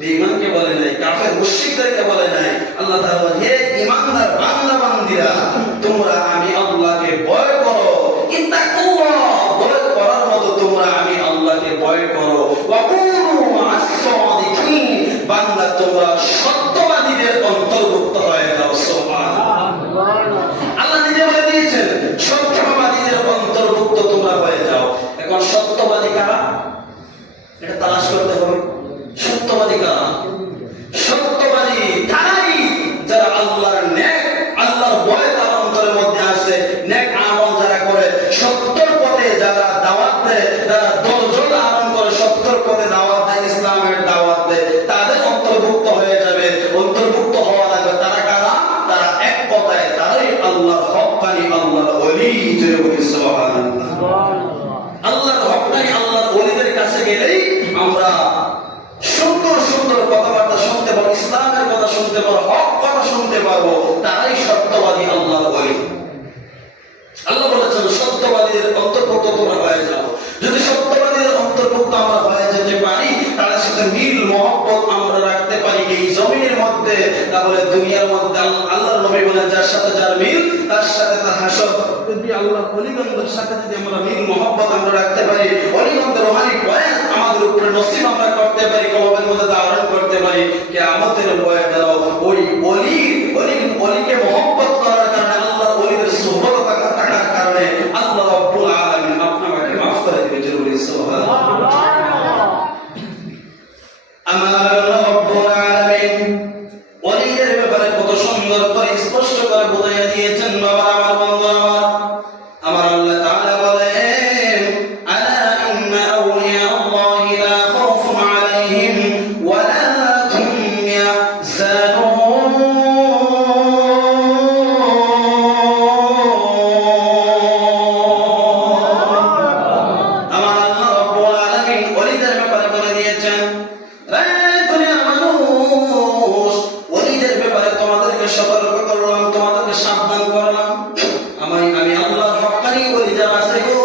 বেঈমানকে বলে নাই, কাফের মুশরিকদেরকে বলে নাই। আল্লাহ তাআলা বলেন, হে ঈমানদার বান্দা বান্দীরা, তোমরা আমি আল্লাহকে ভয় করো। ইত্তাকুল্লাহ, ভয় করার মতো তোমরা আমি আল্লাহকে ভয় করো। ওয়া কুনু মা'আস সাদিকিন, বান্দা তোমরা সত্যবাদীদের অন্তর্ভুক্ত হয়ে যাও। সুবহানাল্লাহ, আল্লাহ নিজে বলে দিয়েছেন সত্যবাদীদের অন্তর্ভুক্ত তোমরা হয়ে যাও। এখন সত্যবাদী কারা এটা তালাশ করতে হবে। সত্যবাদী কারা? সত্যবাদী তারাই যারা আল্লাহর নেক, আল্লাহর ভয় তার অন্তরের মধ্যে আছে, নেক আমল যারা করে, সত্যের পথে যারা দাওয়াত দেয়, যারা দলজোট আরম্ভ করে সত্যের পথে দাওয়াত দেয়, ইসলামের দাওয়াত দেয়, তাদের অন্তর্ভুক্ত হয়ে যাবে। অন্তর্ভুক্ত হওয়া লাগবে। তারা কারা? তারা এক কথায় তারাই আল্লাহর হক্কানি, আল্লাহর ওলি। জোরে বলি সুবহানাল্লাহ। আল্লাহর হক্কানি, আল্লাহর ওলিদের কাছে গেলেই আমরা সুন্দর সুন্দর কথাবার্তা শুনতে পারবো, ইসলামের কথা শুনতে পারবো, হক কথা শুনতে পারবো। তারাই সত্যবাদী, আল্লাহর ওলি। আল্লাহ বলেছেন সত্যবাদীদের অন্তর্ভুক্ত তোমরা হয়ে যাও। যদি সত্যবাদীদের অন্তর্ভুক্ত আমরা হয়ে যেতে পারি, তাদের সাথে মিল মহব্বত আমরা রাখতে পারি এই জমিনের মধ্যে, তাহলে দুনিয়ার মধ্যে আল্লাহর নবী বলেন যার সাথে যার মিল তার সাথে তার হাসর। যদি আল্লাহর ওলিগণদের সাথে যদি আমরা মিল মহব্বত আমরা রাখতে পারি, ওলিগণদের রুহানি বয়ান আমাদের উপরে নসিব আমরা করতে পারি, কলবের মধ্যে ধারণ করতে পারি, কিয়ামতের ভয়ে দাও ওই ওলিকে মহব্বত করার কারণে, আল্লাহর ওলিদের সুহবত থাকার কারণে আল্লাহ রাব্বুল আলামিন আপনাকে মাফ করে দিবেন। জরুরি সুবহানাল্লাহ। আমার আল্লাহ রাব্বুল আলামিন ওলিদের ব্যাপারে কত সুন্দর করে স্পষ্ট করে বুঝিয়ে দিয়েছেন। বাবা আমার বন্ধু আমার আল্লাহ তাআলা বলেন, আলা ইন্না আউলিয়া আল্লাহি লা খাউফুন আলাইহিম ওয়া লা হুম ইয়াহজানুন। আমার আল্লাহ রাব্বুল আলামিন ওলিদের ব্যাপারে বলে দিয়েছেন, রে দুনিয়ার মানুষ, ওলিদের ব্যাপারে তোমাদেরকে সতর্ক করলাম, তোমাদেরকে সাবধান করলাম। আমি আল্লাহর হক্কানি ওলি যারা আছে গো,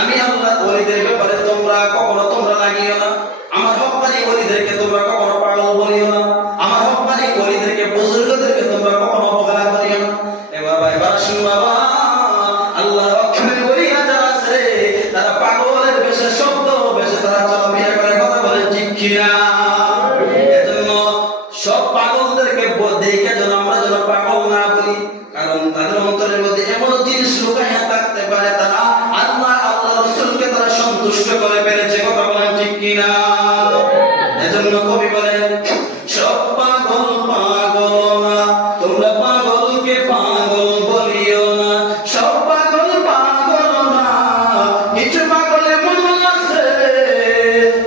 আমি আল্লাহ ওলিদের ব্যাপারে তোমরা কখনো লাগিও না। আমার হক্কানি ওলিদেরকে তোমরা কখনো পাগল বলিও না। আমার হক্কানি ওলিদেরকে, বুজুর্গদেরকে তোমরা কখনো অবহেলা করিও না। এবার শুন বাবা, আল্লাহর হক্কানি ওলি যারা আছে তারা পাগলের বেশে, শব্দ বেশে তারা চলাফেরা করে, কথা বলে ঠিক কিনা? এজন্য সব পাগলদেরকে দেখে যেন আমরা যেন পাগল না বলি, কারণ তাদের অন্তরের মধ্যে এমন জিনিস লুকাইয়া থাকতে পারে, তারা আল্লাহ রাসূলকে তারা সন্তুষ্ট করে ফেলেছে, কথা বলেন ঠিক কিনা? এজন্য কবি বলেন, সব পাগল পাগল না, তোমরা পাগলকে পাগল বলিও না। সব পাগল পাগল না, কিছু পাগল এমন আছে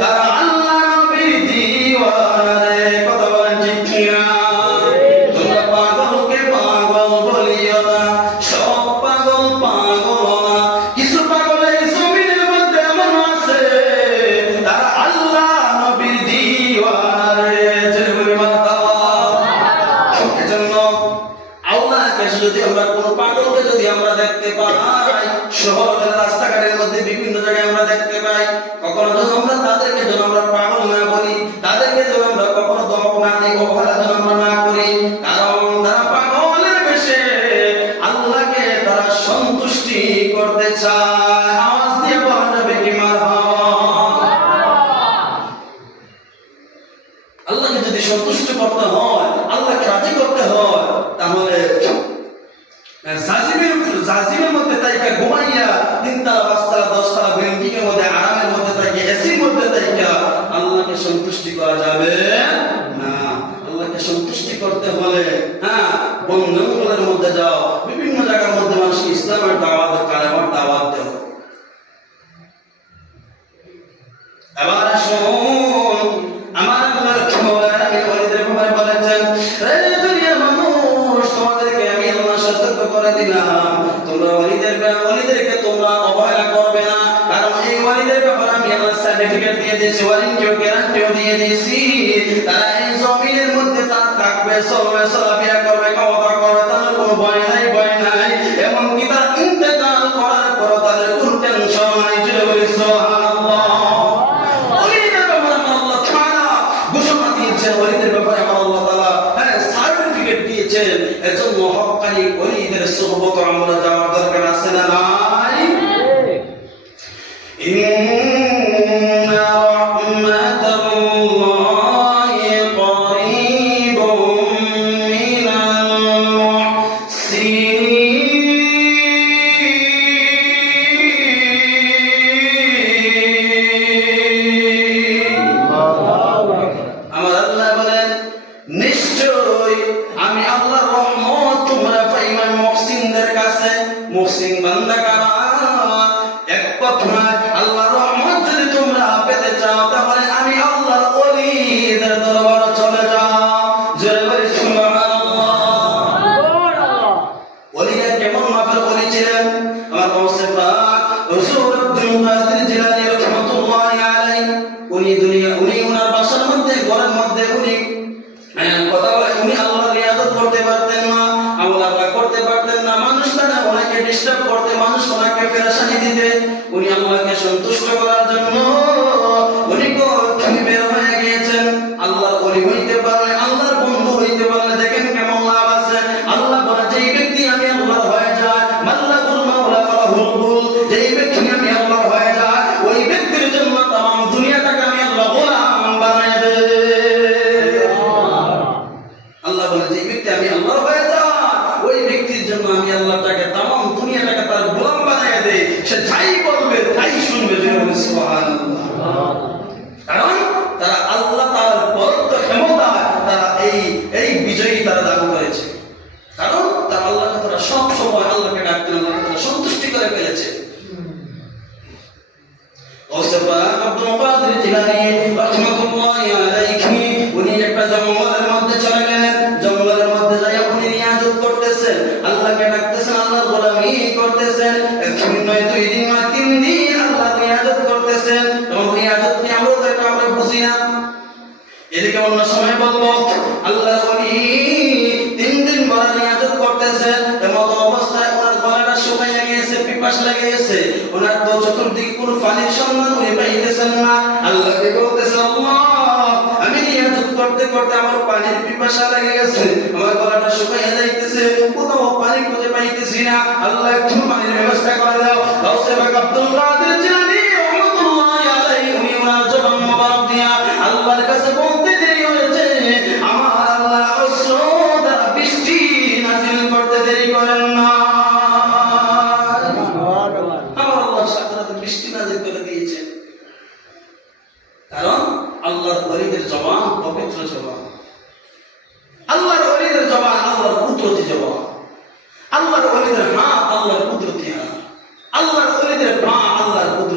তারা আল্লাহ নবীর দিওয়ানা রে, কথা বলেন ঠিক কিনা? তোমরা পাগলকে পাগল বলিও না, সব পাগল পাগল না, কিছু পাগল এই জমিনের মধ্যে এমন আছে তারা আল্লাহ নবীর দিওয়ানা রে। এজন্য আল্লাহকে যদি আমরা কোন পাগলকে যদি আমরা দেখতে পাই, শহরের রাস্তাঘাটের মধ্যে বিভিন্ন জায়গায় আমরা দেখতে পাই, কখনো যেন আমরা তাদেরকে যেন আমরা পাগল না বলি, তাদেরকে যেন আমরা কখনো দমক না দিই, অবহেলা যেন আমরা না করি, কারণ তারা পাগলের বেশে আল্লাহকে তারা সন্তুষ্টি করতে চায়। আওয়াজ দিয়ে বলা যাবে কি মারহাবা? আল্লাহকে যদি সন্তুষ্ট করতে হয়, আল্লাহকে রাজি করতে হয়, তাহলে জাজিমের মধ্যে তাইকা ঘুমাইয়া 3 তলা 5 তলা 10 তলা বিল্ডিং এর মধ্যে আরামের মধ্যে তাইকা এসির মধ্যে তাইকা আল্লাহকে সন্তুষ্টি করা যাবে না। আল্লাহকে সন্তুষ্টি করতে হলে বন্ধুগুলোর মধ্যে যাও, বিভিন্ন জায়গার মধ্যে মানুষকে ইসলামের দাওয়াত, কালেমার দাওয়াত দাও। এবার আসুন, আমার আল্লাহ ওলিদের ব্যাপারে বলেছেন, রে দুনিয়ার মানুষ, তোমাদেরকে আমি আল্লাহ সতর্ক করে দিলাম, তোমরা ওলিদেরকে তোমরা অবহেলা করবে না, কারণ এই ওলিদের ব্যাপারে আমি আল্লাহ সার্টিফিকেট দিয়ে দিয়েছি, ওয়ারেন্টিও গ্যারান্টিও দিয়ে দিয়েছি। তারা এই জমিনের মধ্যে তারা থাকবে, চলবে, চলাফেরা করবে, ক্ষমতা করবে, তাদের কোনো ভয় নাই, এমনকি তারা ইন্তেকাল করার পর তাদের কোনো টেনশন নাই। জোরে বলি সুবহানাল্লাহ। ওলিদের ব্যাপারে আল্লাহ তাআলা উনি ওনার বাসার মধ্যে ঘরের মধ্যে উনি কথা বলে, উনি আল্লাহর ইবাদত করতে পারতেন না, আল্লাহ করতে পারতেন না। মানুষ তারা ওনাকে ডিস্টার্ব করতে, মানুষ ওনাকে পেরেশানি দিতে, উনি আল্লাহকে সন্তুষ্ট করার জন্য উনি কোথায় বের হয়ে গিয়েছেন। আল্লাহর ওলি হইতে পারলে, আল্লাহর বন্ধু হইতে পারলে দেখেন কেমন লাভ আছে। আল্লাহ বলে যেই ব্যক্তি আমি আল্লাহর হয়ে যায়, মাল্লাকুল মাওলা ফালাহুল বুল, যেই ব্যক্তি আমি আল্লাহর হয়ে যায় ওই ব্যক্তির জন্য तमाम দুনিয়াটাকে আমি আল্লাহ গোলাম বানায় দেই। আল্লাহ বলে যেই ব্যক্তি আমি আল্লাহর হয়ে যায় ওই ব্যক্তির জন্য আমি আল্লাহটাকে तमाम দুনিয়াটাকে তার গোলাম বানায় দেই। সে যাই বলবে তাই শুনবে। সুবহানাল্লাহ। কারণ তারা আল্লাহ তার পরত্ব ক্ষমতা তারা এই বিজয়ী তারা দান করেছে। কারণ তারা আল্লাহকে তারা সব সময় আল্লাহকে ডাকতেন, আল্লাহকে তারা সন্তুষ্টি করে ফেলেছে। আব্দুল কাদের জিলানী রাহমাতুল্লাহি আলাইহি উনি একটা জঙ্গলের মধ্যে চলে গেলেন। জঙ্গলের মধ্যে যাই উনি নিয়াজত করতেছেন, আল্লাহকে ডাকতেছেন, আল্লাহর গোলামি করতেছেন। একদিন নয়, 2 দিন নয়, 3 দিন আল্লাহ নিয়াজত করতেছেন। এবং নিয়াজত নিয়ে আমরা বুঝি না। এদিকে অন্য সময় বলবো আল্লাহর ওলি 3 দিন বড় নিয়াজত করতেছেন, এমন অবস্থায় ওনার গলাটা শুকিয়ে গিয়েছে, পিপাসা লেগে গেছে, ওনার তো চতুর্দিকে কোনো পানির সন্ধান উনি পাইতেছেন না। আল্লাহকে বলতেছেন, আল্লাহ আমি নিয়াজত করতে করতে আমার পানির পিপাসা লেগে গেছে, আমার গলাটা শুকিয়ে যাইতেছে, কোথাও পানি খুঁজে পাইতেছি না, আল্লাহ একটু পানির ব্যবস্থা করে দাও। গাউসে পাক আব্দুল কাদের জিলানী রাহমাতুল্লাহি আলাইহি উনি ওনার জবান মোবারক দিয়া আল্লাহর কাছে বলতে দেরি হয়েছে, আমার আল্লাহ অশ্রু দ্বারা বৃষ্টি নাযিল করতে দেরি করেন না। আমার আল্লাহ সাথে সাথে বৃষ্টি নাযিল করে দিয়েছেন। কারণ আল্লাহর ওলিদের জবান পবিত্র জবান, আল্লাহর ওলিদের জবান আল্লাহর কুদরতি জবান, আল্লাহর ওলিদের হাত আল্লাহর কুদরতি হাত, আল্লাহর ওলিদের পা আল্লাহর কুদরতি